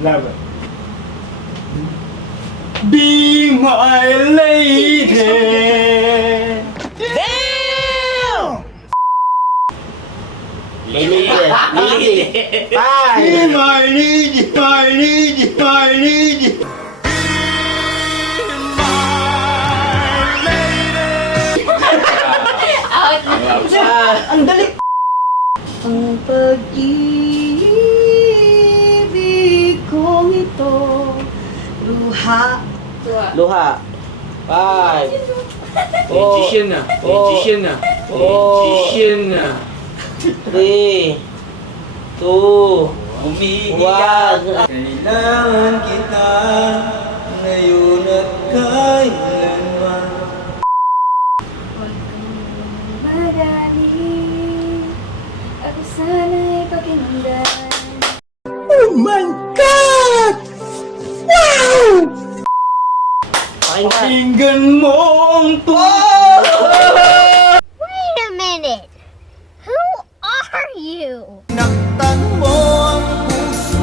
Laban. Be my lady. Damn! Lady. Be my lady, my lady, my lady. Ang dali. Ang pag-ibig kong ito, luha. Luha. 5. Magician na. Magician na. Magician na. 3, 2, Umiiyak. 1. Kailangan kita ngayon at kailanman. Huwag kang magaling, ako sana'y pakinggan. Oh my God! Wow! Pakinggan mo ang Wait a minute. Who are you? Naktan mo ang puso.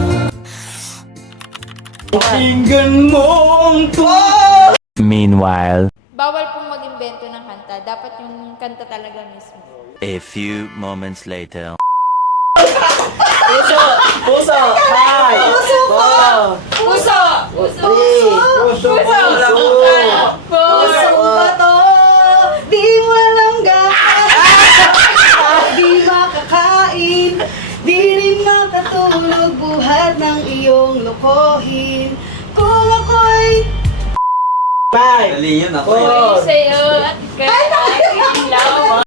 Pakinggan mo ang Meanwhile, Bawal pong mag-imbento ng kanta. Dapat yung kanta talaga mismo. a few moments later. Puso. 5. Puso! 3. Puso ba to? Di walang di makakain, di rin makatulog buhat ng iyong lokohin. Kung ako'y 5. Dali yun ako. Sa'yo at kaya ilaw.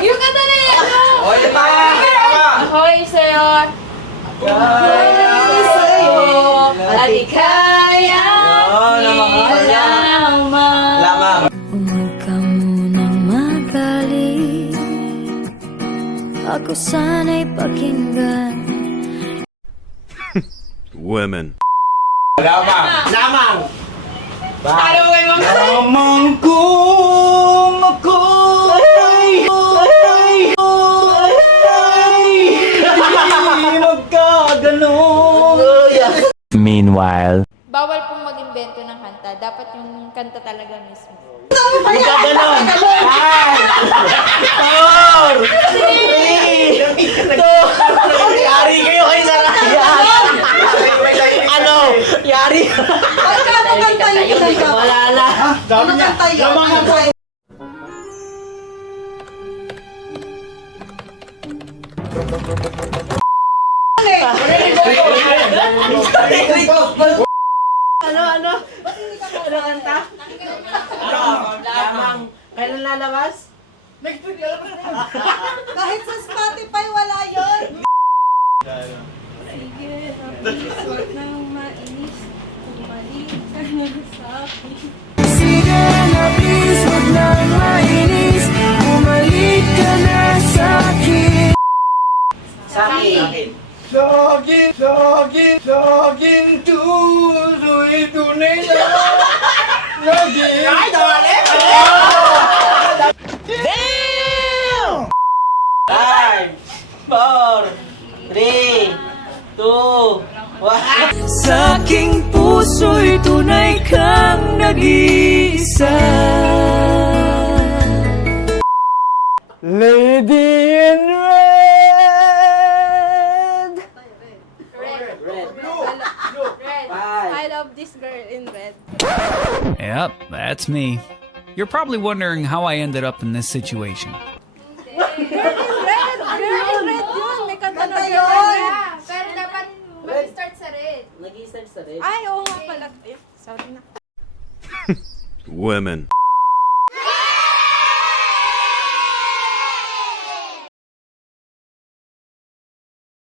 Yung kanta na yan! Oy, tama! Ahoy sa'yo! Ahoy sa'yo! At ikaya lamang. huwag ka munang magaling, ako sana'y pakinggan. Women. Lamang. Talo kayo mga Lamang kung ako ay di magkaganon. Meanwhile, Bawal pong mag-imbento ng kanta. Dapat yung kanta talaga mismo. Magkaganon. 5. 4. 3. 2. Yari kayo sarap. Ano? Yari. Wala na. Sabi niya, lamang ako. Ano? Ano kanta? Lamang. Kailan lalabas? Kahit sa Spotify wala yon. Sige, napisuot ng mainis. Bumalik ka na sa akin. Sige na please, huwag nang mainis, bumalik ka na sa akin. Sa akin. Saging tuloy tunay na. Saging. Damn! 5, 4, 3, 2, 1. Sa aking puso'y tunay kang nag-iisa. Lady in red. I love this girl in red. Yep, that's me. You're probably wondering how I ended up in this situation. Girl in red! Girl in red yun! May kanta na girl in red. Pero dapat mag-start sa red. Nag-i-start sa red. Ay, oo nga pala. Sorry na. Women.